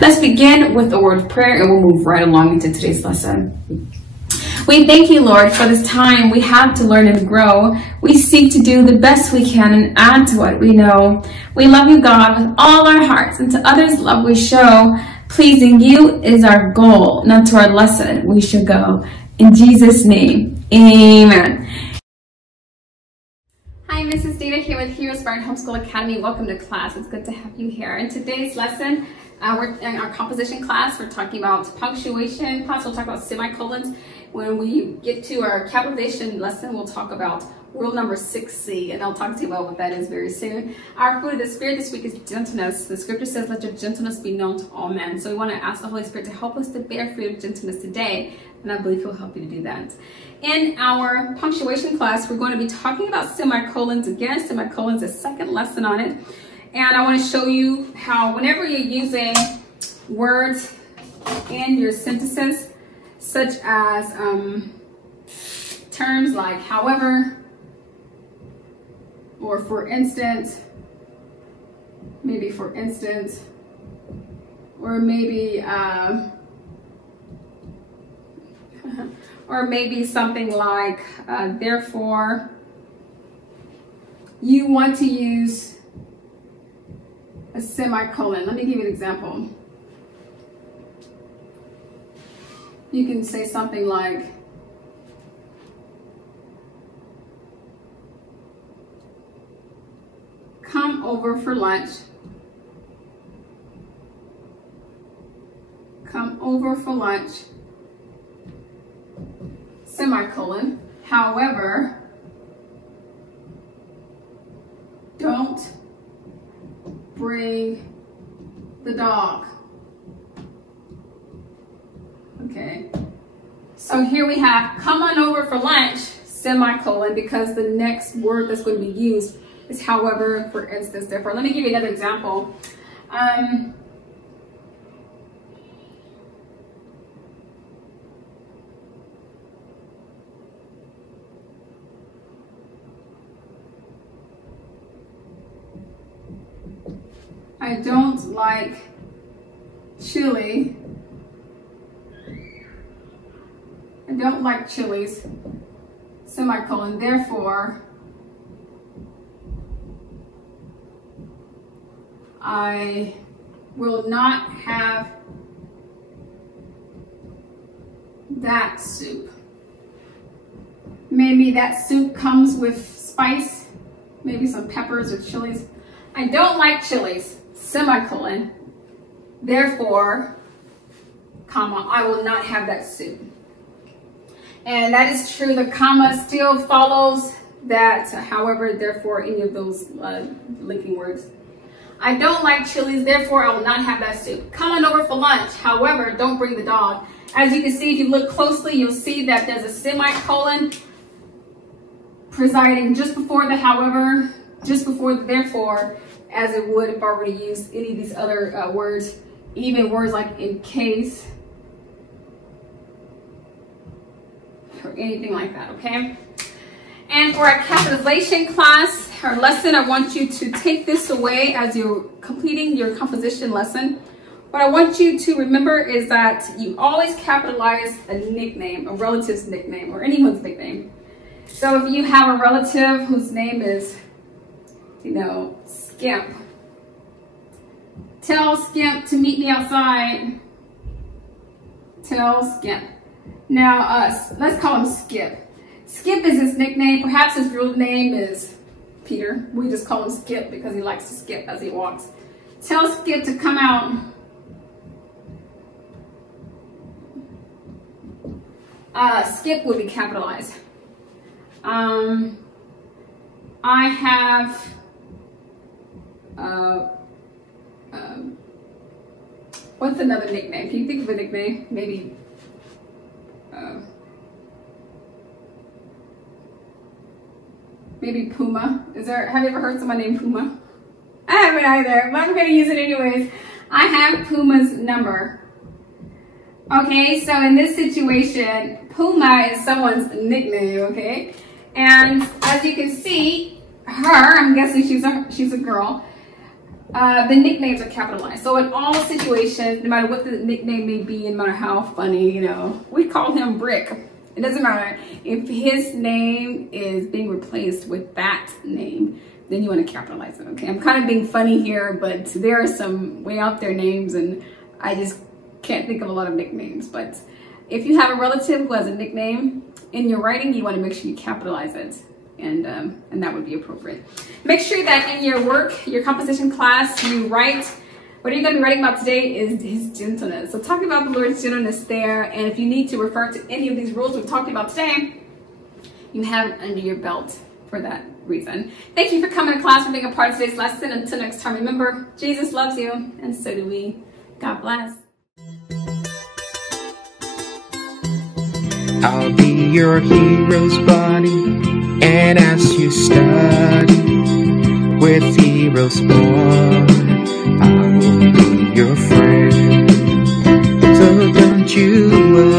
Let's begin with a word of prayer and we'll move right along into today's lesson. We thank you, Lord, for this time we have to learn and grow. We seek to do the best we can and add to what we know. We love you, God, with all our hearts, and to others love we show. Pleasing you is our goal, not to our lesson we should go. In Jesus' name, amen. Hi, Mrs. Data here with HeroesMart Homeschool Academy. Welcome to class. It's good to have you here. In today's lesson, we're in our composition class. We're talking about punctuation class. We'll talk about semicolons. When we get to our capitalization lesson, we'll talk about rule number 6C, and I'll talk to you about what that is very soon. Our fruit of the Spirit this week is gentleness. The scripture says, let your gentleness be known to all men. So we want to ask the Holy Spirit to help us to bear fruit of gentleness today, and I believe He'll help you to do that. In our punctuation class, we're going to be talking about semicolons. Again, semicolons, the second lesson on it. And I want to show you how whenever you're using words in your sentences, such as terms like however, or for instance, maybe for instance, or maybe or maybe something like therefore, you want to use a semicolon. Let me give you an example. You can say something like, come over for lunch. Come over for lunch, semicolon. However, don't bring the dog. Okay, so here we have come on over for lunch, semicolon, because the next word that's going to be used is however, for instance, therefore. Let me give you another example. I don't like chili. I don't like chilies, semicolon, therefore, I will not have that soup. Maybe that soup comes with spice, maybe some peppers or chilies. I don't like chilies, semicolon, therefore, comma, I will not have that soup. And that is true. The comma still follows that, however, therefore, any of those linking words. I don't like chilies, therefore I will not have that soup. Come on over for lunch, however, don't bring the dog. As you can see, if you look closely, you'll see that there's a semicolon presiding just before the however, just before the therefore, as it would if I were to use any of these other words, even words like in case, or anything like that, okay? And for our capitalization class, our lesson, I want you to take this away as you're completing your composition lesson. What I want you to remember is that you always capitalize a nickname, a relative's nickname, or anyone's nickname. So if you have a relative whose name is, you know, Skimp, tell Skimp to meet me outside. Tell Skimp. Now, let's call him Skip. Skip is his nickname. Perhaps his real name is Peter. We just call him Skip because he likes to skip as he walks. Tell Skip to come out. Skip would be capitalized. I have what's another nickname? Can you think of a nickname? Maybe maybe Puma. Have you ever heard someone named Puma? I haven't either, but I'm going to use it anyways. I have Puma's number. Okay, so in this situation, Puma is someone's nickname, okay? And as you can see, I'm guessing she's a girl. The nicknames are capitalized. So in all situations, no matter what the nickname may be, no matter how funny, you know, we call him Brick. It doesn't matter. If his name is being replaced with that name, then you want to capitalize it, okay? I'm kind of being funny here, but there are some way out there names, and I just can't think of a lot of nicknames. But if you have a relative who has a nickname in your writing, you want to make sure you capitalize it, and that would be appropriate. Make sure that in your work, your composition class, you write, what you're going to be writing about today is his gentleness. So talk about the Lord's gentleness there, and if you need to refer to any of these rules we're talking about today, you have it under your belt for that reason. Thank you for coming to class and being a part of today's lesson. Until next time, remember, Jesus loves you, and so do we. God bless. I'll be your hero's buddy, and as you study with HeroesMart, I will be your friend. So don't you worry.